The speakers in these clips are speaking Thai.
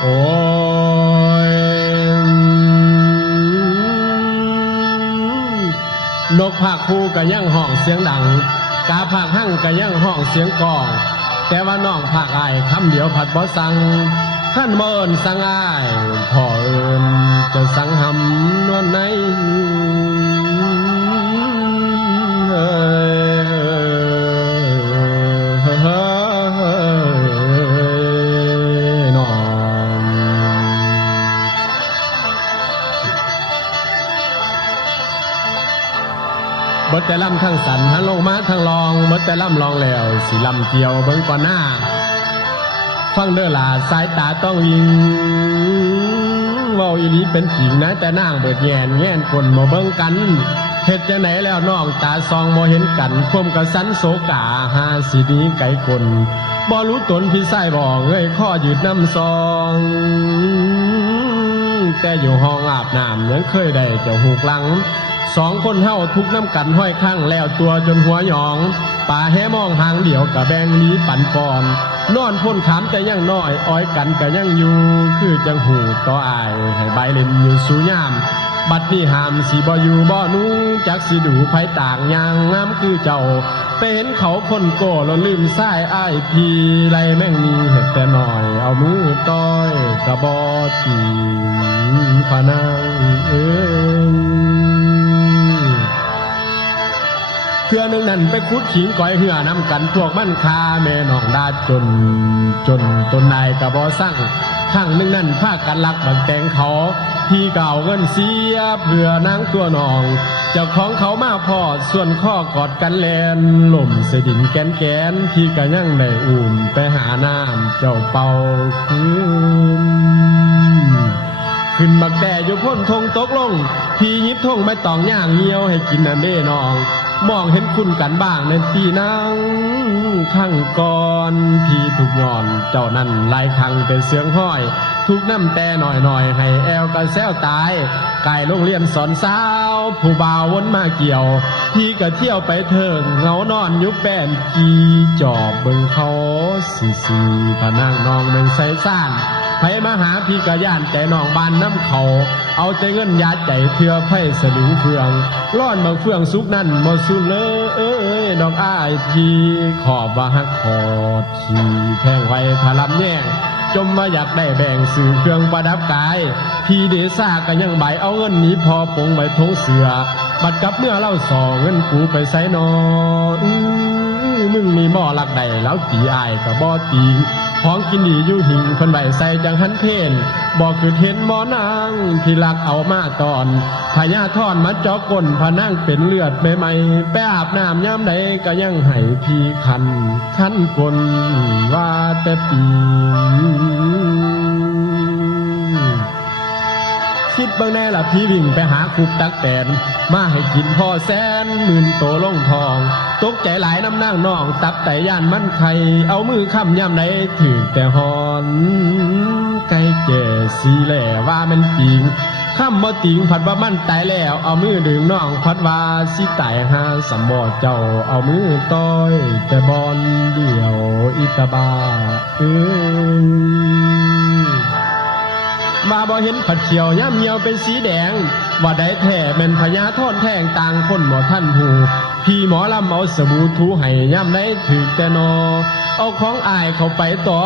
โอ้ยนกภาคคูก็ยังห้องเสียงดังกาภาคหั่งก็ยังห้องเสียงกองแต่ว่าน้องภาคอ้ายคำเดียวผัดบ่สั่งขั้นบ่เอิ้นสั่งอ้ายพ่อเอิ้นจะสั่งหำนวลในบดแต่ลำทั้งสันหันลงมาทั้งลองบดแต่ลำลองแล้วสิลำเกี่ยวเบิ่งก่อนหน้าฟังเด้อล่ะสายตาต้องยิงเว้าอีหลีเป็นจริงนะแต่นางเบิดแย่นแง่นคนมาเบิ่งกันเฮ็ดจังไหนแล้วน้องตาซองบ่เห็นกันความกระสันโศกาหาสิหนีไกลคนบ่รู้ตนพี่ชายบ่เงยข้อยืดน้ำซองแต่อยู่ห้องอาบน้ำยังเคยได้เจ้าหูกหลังสองคนเฮาทุกน้ำกันห้อยข้างแล้วตัวจนหัวหยองป่าแห่มองหางเดี่ยวกะแบงนี้ปั่นก่อนนอนพ่นขามกะยังน้อยอ้อยกันกะยังอยู่คือจังหูต่ออายให้ใบเล่มอยู่สู่ยามบัดนี้หามสิบ่อยู่บ่นู้จักสิดูไผต่างยางงามคือเจ้าเป็นเขาคนโก้แล้วลืมสายอ้ายพีไรแม่งมีเห็ดแต่หน่อยเอามือต้อยกระบอตีพะนางเพื่อนึงนั่นไปคุดขิงก้อยเหือน้ำกันพวกมันคาแม่น้องดาจนตนนายกระบอสั่งข้างนึงนั่นพากันลักบังแตงเขาที่เก่าเงินเสียเพื่อนางตัวน้องเจ้าของเขามาพอส่วนข้อกอดกันแลนหล่มเสดินแกนที่กะยังได้อุ่นไปหาน้ำเจ้าเป่าขึ้นบักแต่อยู่พ้นทงตกลงพี่ยิบทงไม่ต้องย่างเงี้ยวให้กินอันเด้น้องมองเห็นคุณกันบ้างในที่นั่งข้างก่อนพี่ถูกย้อนเจ้านั่นลายคังเป็นเสียงห้อยทุกน้ำแต่หน่อยให้แอวกันแซวตายไก่โรงเรียนสอนสาวผู้บ่าววนมาเกี่ยวพี่ก็เที่ยวไปเถิงเงานอนยุบแป้นกีจอบเบิ่งเขาสีพะนางนองเมืองไซซ่านไผมาหาพี่กะย่านแต่น้องบ้านน้ำเขาเอาใจเงินยาใจเถื่อไผ่สลึงเฟืองร้อนมาเฟืองสุกนั่นบ่สุเลยดอกอ้ายพี่ขอบว่าฮักขอดขี่แพงไว้ทะลำแย่งจมมาอยากได้แบ่งสื่อเครื่องประดับกายพี่เดซ่าก็ยังใบเอาเงินนี้พอปงไว้ทงเสือบัดกับเมื่อเล่าส่อเงินกูไปใส่นอนมึงมีหม้อลักใดแล้วตีอายกับบ่ตีของกินดีอยู่หิงคนใบใส่จังหันเพนบอกคือเห็นหมอนางที่ลักเอามาตอนพญาทอนมาจอกก้นพะนั่งเป็นเลือดใหม่ๆไปอาบน้ำย่ำใดก็ยังให้พี่คันกลว่าแต่ปีคิดบางแน่ละพี่วิ่งไปหาคุกตักแตนมาให้กินพ่อแสนหมื่นโตลงทองตกใจหลายน้ำนางน้องตับแต่ย่านมันไข่เอามือค้ำย่ำไหนถือแต่หอนไก่แก่สีแหล่ว่ามันปิงค้ำบ่ติงผัดว่ามันตายแล้วเอามือดึงน้องผัดว่าสิตายหาสมบ่เจ้าเอามือต้อยแต่บอลเดี่ยวอิตาบามาบ่เห็นผัดเขียวย่ำเหี่ยวเป็นสีแดงว่าได้แท้เป็นพญาทอนแทงต่างคนบ่ท่านหูพี่หมอลำเอาสบู่ถูให้ย่ำได้ถือแต่นอเอาของอายเข้าไปต่อ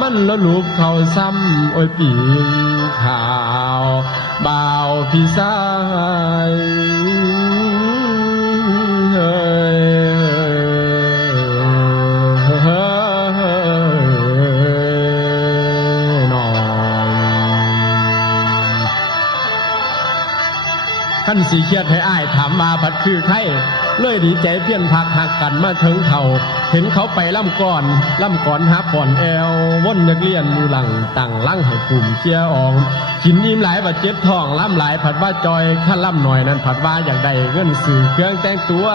มันแล้วลูบเข้าซ้ำโอ้ยปีข่าวบ่าวพี่สายท่านสีเครียดให้อ้ายถามมาผัดคือไข่เลยดีใจเพี้ยนพักหักกันมาถึงเขาเห็นเขาไปล่ำก่อนหาก่อนแอววนนักเรียนอยู่หลังตั้งลั่งให้กลุ่มเชียร์อองกินยิ้มหลายบาดเจ็บท้องล่ำหลายผัดว่าจอยข้าล่ำหน่อยนั้นผัดว่าอยากได้เงินสื่อเครื่องแต่งตัว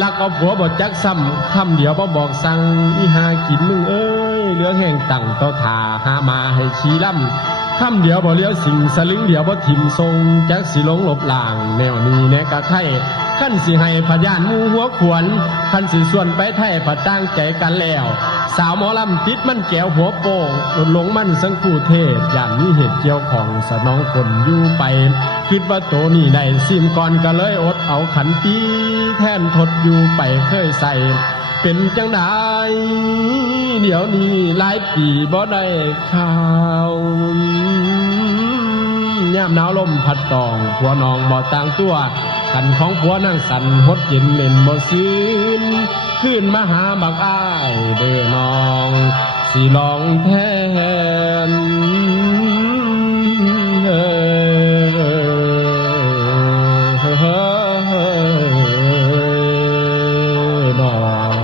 ลักเอาผัวบอกจักซ้ำคำเดียวบ่บอกสั่งอีหากินมึงเอ้ยเหลือแห่งตั้งเต้าถาหามาให้ชี้ล่ำคำเดียวบ่เลี้ยวสิ่งสลึงเดียวบ่ถิ่มทรงจักสิลงหลบหลางแนวนี้แน่กะไข่ขั้นสิให้พยานมูหัวขวนขั้นสิส่วนไปไทยผัดตั้งใจกันแล้ว สาวหมอลำติดมันแก้วหัวโป่งหลดลงมันสังคูเทศย่านมีเหตุเกี่ยวของสนองคนอยู่ไปคิดว่าโตนี่ได้ซิมก่อนก็เลยอดเอาขันตีแทนทดอยู่ไปเคยใส่เป็นจังไดเดี๋ยวนี้หลายปีบ่ได้ข่าวยามหนาวลมพัดตองผัวน้องบ่ต่างตัวกันของผัวนั่งสั่นหดเย็นเล่นบ่ซื่นขึ้นมาหาบักอ้ายเด้อน้องสิลองแทนน้อง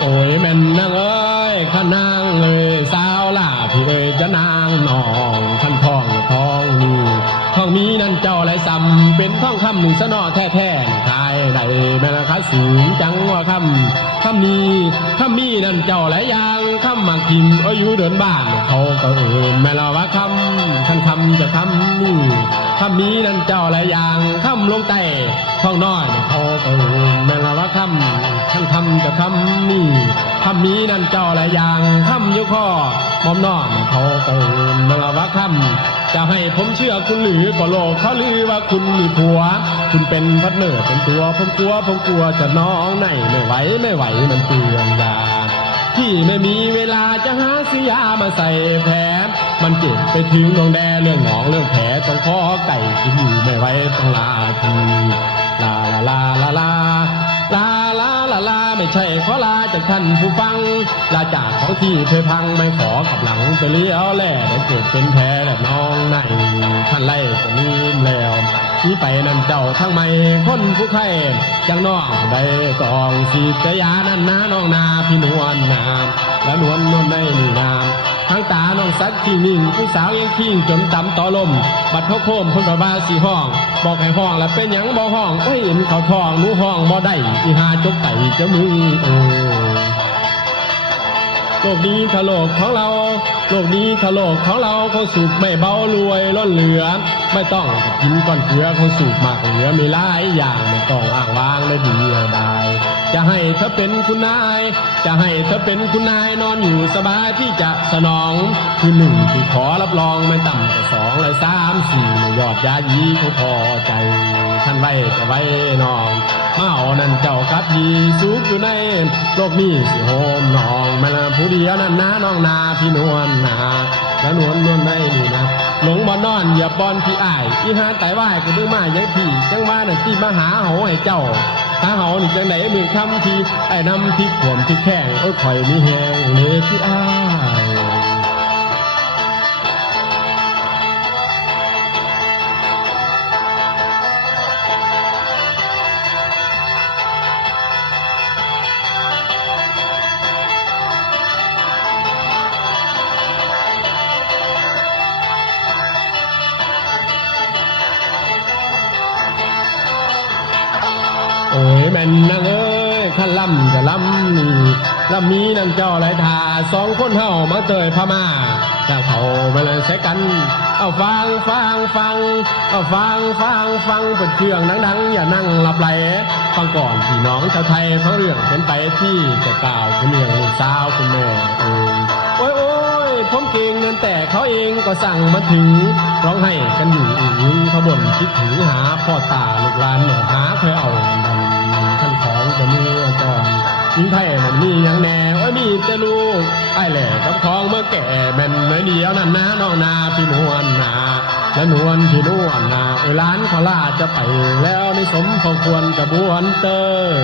โอ้ยแม่นนางเอ้ยข้านางเอ้ยสาวล่าพี่เอ้ยจะนางน้องท่านทองมีนั่นเจ้าไรซ้ำเป็นท่องคำหนึ่งสนอแท้ๆขายได้แม่ละคาสูงจังว่าคำมีนั่นเจ้าไรยางคำหมักทิมอายุเดินบ้านเขาก็เอ่ยแม่ละว่าคำจะคำมีนั่นเจ้าไรยางคำลงใต้ท้องน้อยเขาก็เอ่ยแม่ละว่าคำจะคำมีนั่นเจ้าไรยางคำยุข้อมอมน้อมเขาก็เอ่ยแม่ละว่าคำจะให้ผมเชื่อคุณหรือก็โลกเขาลือว่าคุณมีผัวคุณเป็นพัดเนอร์เป็นตัวผมกลัวจะน้องไหนไม่ไหวมันเปลืองยาที่ไม่มีเวลาจะหาซื้อยามาใส่แผลมันเจ็บไปถึงดวงแดเรื่องหนองเรื่องแผลต้องขอไก่กินอยู่ไม่ไหวต้องลาทีลาไม่ใช่ขอลาจากท่านผู้ฟังลาจากของที่เคยพังไม่ขอกับหลังไปเลี้ยวแล่ได้เกิดเป็นแผลแบบน้องในท่านไล่จะลืมแล้วนี่ไปนั่นเจ้าทั้งไม่คนผู้ไข่จังน้องได้กองสีตยานั่นนะน้องนาพี่นวลนามและนวลได้นี่นามทั้งตาน้องสักที่นิ่งผู้สาวยังทิ้งจนต่ำต่อลมบัดเขาโคมพ้นกระบาสีห้องบอกให้ห้องแล้วเป็นหยังบ่ห้องเห็นเขาทองหนูห้องบ่ได้อีหาจกไก่จะมึงโลกนี้ทะโลกของเราเขาสูบไม่เบารวยล้นเหลือไม่ต้องกินก้อนเกลือเขาสูบมากเหลือไม่หลายอย่างไม่ต้องอ้างว้างและดีได้จะให้เธอเป็นคุณนายนอนอยู่สบายที่จะสนองคือหนึ่งที่ขอรับรองไม่ต่ำกว่า2และ3 4ยอดยายีเขาพอใจท่านไว้จะไว้น้องเมานั่นเจ้ากับยีสูบอยู่ในโลกนี้สิโฮมน้องมาละผู้เดียวนั่นนะน้องนาพี่นวลนาและนวลไม่นี่นะหลงบ่นอนอย่าบอนพี่อ้ายอีหาไก่ไหวก็ดึงมายังพี่จังว่านั่นที่มาหาเขาให้เจ้าหาเขานี่จังไหนมือคำทีไอ้น้ำที่ขวมที่แข้งโอ้ยข่อยมีแหงเลยพี่อ้ายโอ้ยแม่นนางเอ้ยข้าล่ำจะล่ำนี่ล่ำมีนั่นเจ้าไรทา2 คนเฮามาเตยพม่าจะเขาไปเลยใช้กันเอาฟังเอาฟังเปิดเครื่องดังๆอย่านั่งหลับไหลฟังก่อนพี่น้องชาวไทยทั้งเรื่องเป็นไปที่จะกล่าวคุณเมียงลูกสาวคุณแม่โอ้ยผมเก่งนั่นแต่เขาเองก็สั่งมาถึงร้องให้กันอยู่เขาบ่นคิดถึงหาพ่อตาลูกหลานหาเคยเอาท่านของจะเมื่อก่อนยิงไทยมันมีอย่างแน่ว่ามีแต่ลูกไอ้แหล่กับของเมื่อแก่แม่นเลยเดียวนั่นนะน้องนาพี่นวลนาและนวลพี่นวลนาร้านเขาลาจะไปแล้วในสมพอควรกระบวนเตย